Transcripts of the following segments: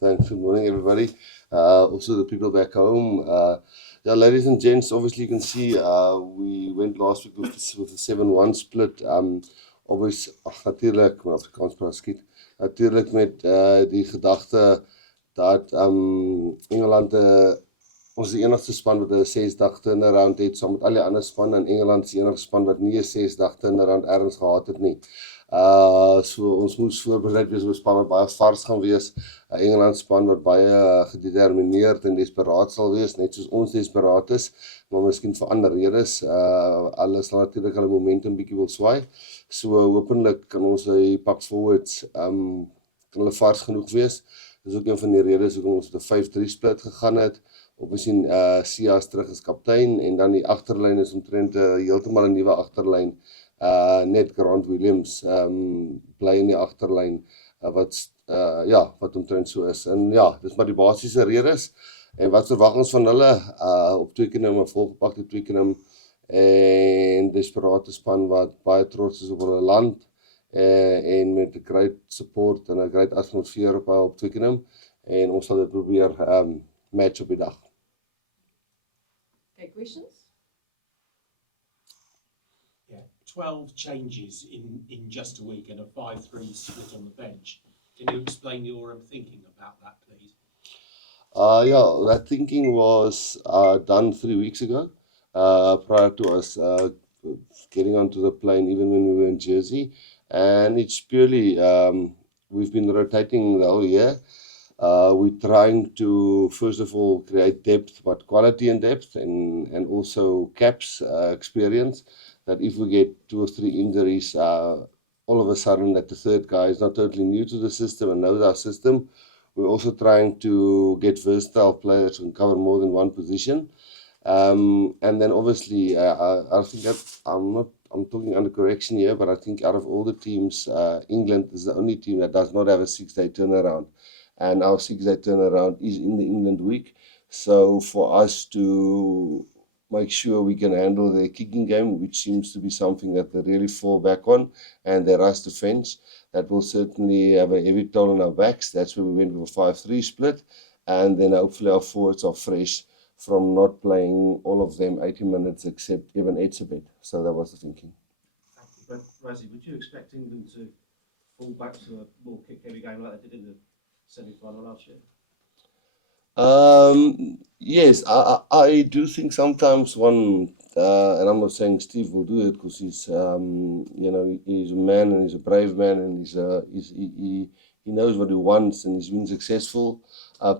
Thanks. Good morning, everybody. Also, the people back home. Yeah, ladies and gents, obviously you can see we went last week with a 7-1 split. Obviously, natuurlijk, maar Afrikaans praat skiet. Natuurlijk met die gedagte dat Engeland ons is die enigste span wat 'n 6-dag turnaround het, saam met al die ander spanne, en Engeland is die enigste span wat nie 'n 6-dag turnaround ergens gehad het nie. So ons moes voorbereid wees op 'n span wat baie vars gaan wees, 'n Engeland span wat baie gedetermineerd en desperaat sal wees, net soos ons desperaat is, maar miskien vir ander redes. Hulle sal natuurlik hulle momentum bietjie wil swaai. So hopelik kan ons die pak forwards kan hulle vars genoeg wees. Dis ook een van die redes hoekom ons met 'n 5-3 split gegaan het. Obviously Sia's terug as kaptein, en dan die agterlyn is omtrent heeltemal 'n nuwe agterlyn. Net Grant Williams bly in die agterlyn, wat omtrent so is. En ja, dis maar die basiese redes. En wat verwag ons van hulle? Op Twickenham, 'n volgepakte Twickenham, en desperate span wat baie trots is op hulle land, en met 'n great support en 'n great atmosfeer op Twickenham, en ons sal dit probeer match op die dag. Okay, questions? Yeah, 12 changes in just a week and a 5-3 split on the bench. Can you explain your thinking about that, please? Yeah, that thinking was done 3 weeks ago, prior to us getting onto the plane, even when we were in Jersey. And it's purely, we've been rotating the whole year. We're trying to, first of all, create depth, but quality and depth, and also caps experience, that if we get 2 or 3 injuries, all of a sudden that the third guy is not totally new to the system and knows our system. We're also trying to get versatile players who can cover more than one position. And then obviously, I think that I'm talking under correction here, but I think out of all the teams, England is the only team that does not have a 6-day turnaround. And our 6-day turnaround is in the England week. So for us to make sure we can handle their kicking game, which seems to be something that they really fall back on, and their rush defense, that will certainly have a heavy toll on our backs. That's where we went with a 5-3 split. And then hopefully our forwards are fresh from not playing all of them 80 minutes except even Etzebeth. So that was the thinking. But Rassie, would you expect England to fall back to a more kick-heavy game like they did in the semi-final last year? Yes, I do think sometimes one, and I'm not saying Steve will do it because he's, he's a man and he's a brave man, and he knows what he wants, and he's been successful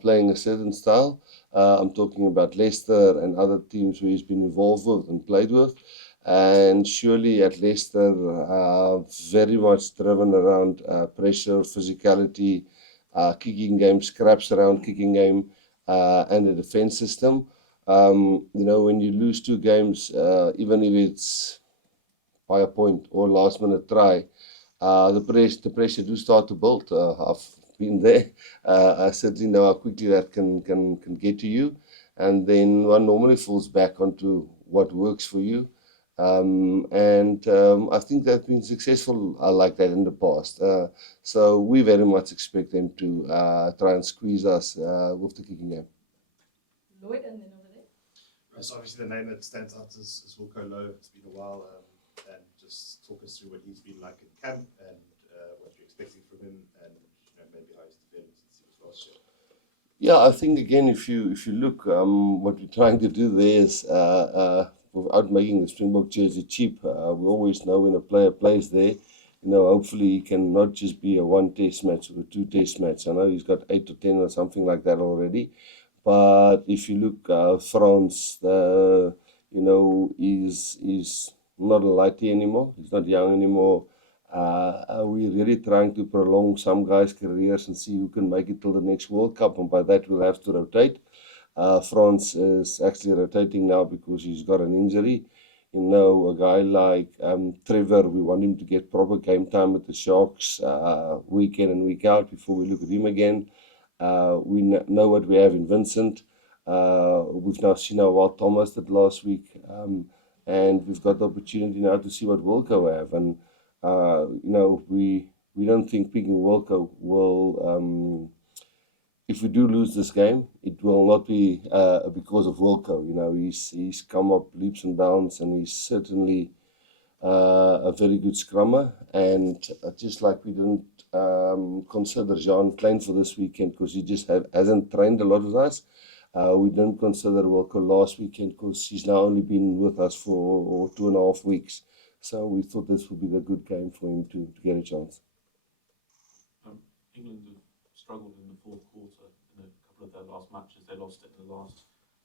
playing a certain style. I'm talking about Leicester and other teams who he's been involved with and played with. And surely at Leicester, very much driven around pressure, physicality, kicking game, scraps around kicking game, and the defense system. When you lose 2 games, even if it's by a point or last minute try, the pressure do start to build. I've been there. I certainly know how quickly that can get to you, and then one normally falls back onto what works for you. I think they've been successful like that in the past. So we very much expect them to try and squeeze us with the kicking game. Lloyd, and then over there. So obviously the name that stands out is Wilco Low. It's been a while, and just talk us through what he's been like in camp and what you're expecting from him, and maybe how he's developed since he was last year. Yeah, I think again, if you look, what we're trying to do there is, without making the Springbok jersey cheap, we always know when a player plays there, hopefully he can not just be a 1 test match or a 2 test match. I know he's got 8 or 10 or something like that already. But if you look, France, is not a lighty anymore. He's not young anymore. We're really trying to prolong some guys' careers and see who can make it till the next World Cup, and by that we'll have to rotate. France is actually rotating now because he's got an injury. A guy like Trevor, we want him to get proper game time with the Sharks week in and week out before we look at him again. We know what we have in Vincent. We've now seen how well Thomas did last week, and we've got the opportunity now to see what Wilco have. And we don't think picking Wilco will if we do lose this game, it will not be because of Wilco. You know, he's come up leaps and bounds, and he's certainly a very good scrummer. And just like we didn't consider Jean Klein for this weekend because he just hasn't trained a lot with us. We didn't consider Wilco last weekend because he's now only been with us for 2.5 weeks. So we thought this would be the good game for him to get a chance. England have struggled in the fourth quarter in a couple of their last matches. They lost it in the last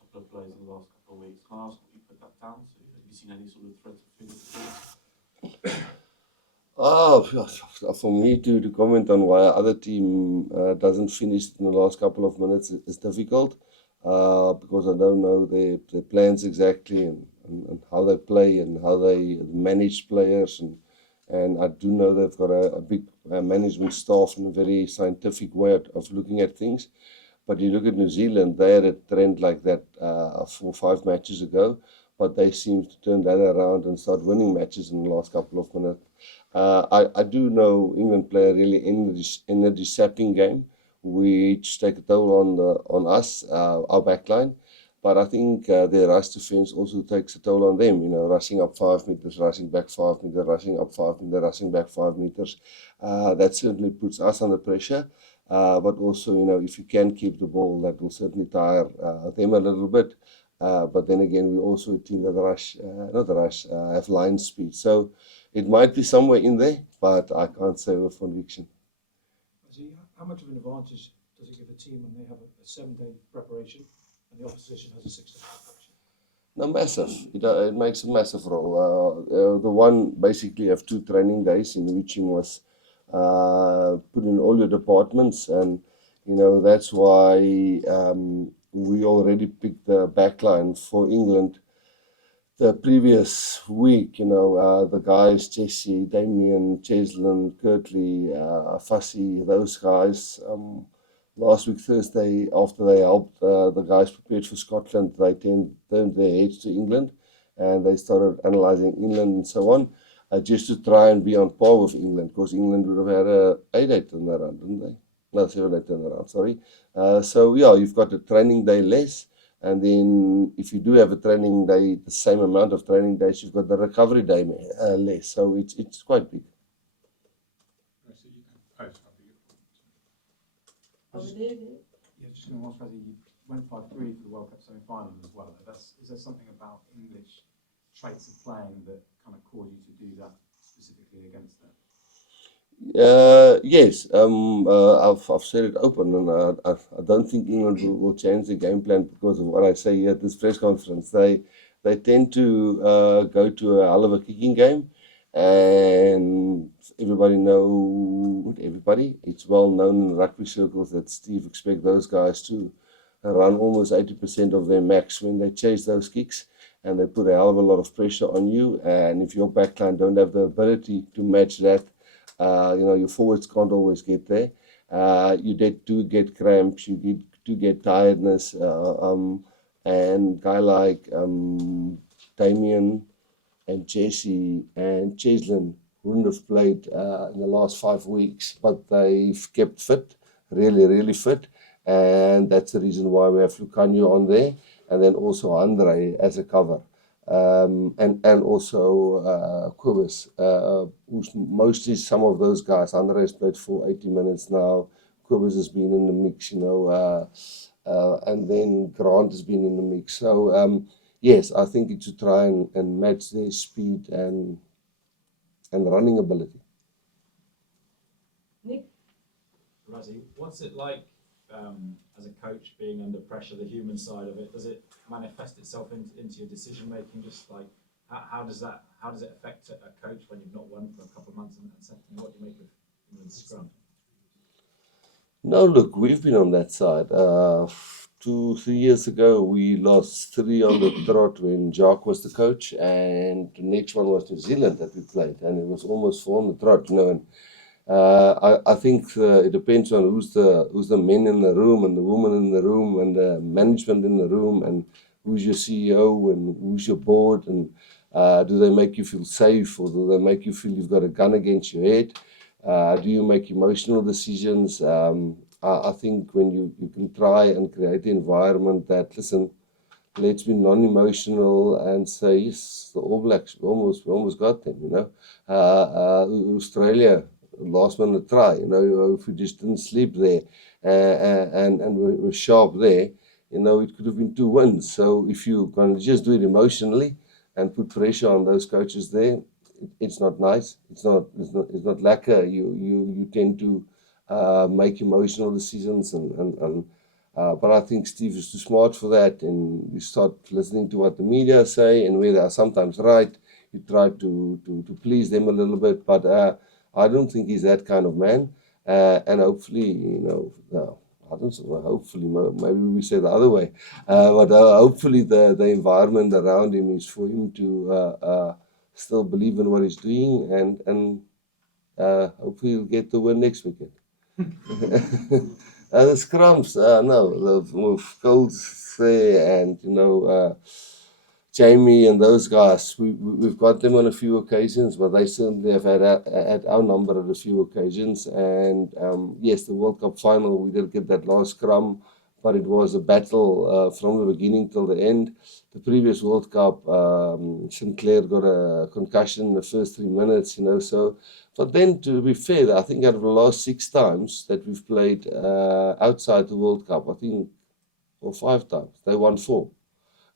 couple of plays in the last couple of weeks. Can I ask what you put that down to? Have you seen any sort of threat of failure? For me to comment on why other team doesn't finish in the last couple of minutes is difficult because I don't know their plans exactly and how they play and how they manage players and I do know they've got a big management staff and a very scientific way of looking at things. But you look at New Zealand, they had a trend like that 4 or 5 matches ago, but they seem to turn that around and start winning matches in the last couple of minutes. I do know England play a really energy sapping game, which take a toll on us, our backline. But I think their rush defense also takes a toll on them. You know, rushing up 5 meters, rushing back 5 meters, rushing up 5 meters, rushing back 5 meters. That certainly puts us under pressure. But also, you know, if you can keep the ball, that will certainly tire them a little bit. But then again, we're also a team that have line speed. So it might be somewhere in there, but I can't say with conviction. How much of an advantage does it give a team when they have a 7-day preparation and the opposition has a 6-day preparation? No, massive. It makes a massive role. The one basically have 2 training days in which you must put in all your departments, and you know that's why we already picked the backline for England the previous week. You know, the guys Jesse, Damien, Cheslin, Kirtley, Fussy, those guys. Last week Thursday, after they helped the guys prepared for Scotland, they turned their heads to England and they started analysing England and so on, just to try and be on par with England, because England would have had a 8-day turnaround, didn't they? No, 7-day turnaround, sorry. So yeah, you've got a training day less, and then if you do have a training day, the same amount of training days, you've got the recovery day less. So it's quite big. Over there. Yeah, just going to ask Rassie, you went 5-3 for the World Cup semi-final as well. Is there something about English traits of playing that kind of caused you to do that specifically against that? Yes, I've said it open, and I don't think England will change the game plan because of what I say here at this press conference. They tend to go to a hell of a kicking game, and it's well known in rugby circles that Steve expects those guys to run almost 80% of their max when they chase those kicks, and they put a hell of a lot of pressure on you. And if your backline don't have the ability to match that, your forwards can't always get there. You do get cramps, you do get tiredness, and guy like Damien and Jesse and Cheslin wouldn't have played in the last 5 weeks, but they've kept fit, really, really fit, and that's the reason why we have Lucanio on there, and then also Andre as a cover. And also Quibus, who's mostly some of those guys. Andre has played for 80 minutes now. Quibus has been in the mix, and then Grant has been in the mix. So yes, I think it's to try and match their speed and running ability. Nick? Rassie, what's it like as a coach being under pressure, the human side of it? Does it manifest itself into your decision making? Just like how does it affect a coach when you've not won for a couple of months and secondly, what do you make of England's scrum? No, look, we've been on that side. 2-3 years ago, we lost 3 on the trot when Jacques was the coach, and the next one was New Zealand that we played, and it was almost 4 on the trot, And I think it depends on who's the men in the room and the women in the room and the management in the room and who's your CEO and who's your board, and do they make you feel safe, or do they make you feel you've got a gun against your head? Do you make emotional decisions? I think when you can try and create the environment that, listen, let's be non-emotional and say, yes, the All Blacks, we almost got them, you know. Australia, last minute try, you know, if we just didn't sleep there and we're sharp there, you know, it could have been 2 wins. So if you can just do it emotionally and put pressure on those coaches there, it's not nice. It's not lacquer. You tend to make emotional decisions but I think Steve is too smart for that, and you start listening to what the media say, and where they are sometimes right, you try to please them a little bit, but I don't think he's that kind of man, and hopefully, you know, no, I don't know, hopefully, maybe we say the other way, but hopefully the environment around him is for him to still believe in what he's doing, and hopefully he'll get the win next weekend. The scrums, no, the Colts there, and you know, Jamie and those guys, we've got them on a few occasions, but they certainly have had our number at a few occasions. And yes, the World Cup final, we did get that last scrum, but it was a battle from the beginning till the end. The previous World Cup, Sinclair got a concussion in the first 3 minutes, you know, so. But then, to be fair, I think out of the last 6 times that we've played outside the World Cup, I think, or 5 times, they won 4.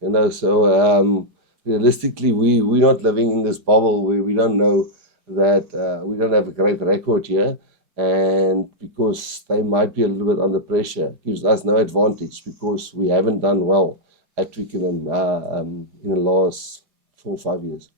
You know, so realistically, we're not living in this bubble where we don't know that we don't have a great record here. And because they might be a little bit under pressure, gives us no advantage because we haven't done well at Twickenham in the last 4 or 5 years.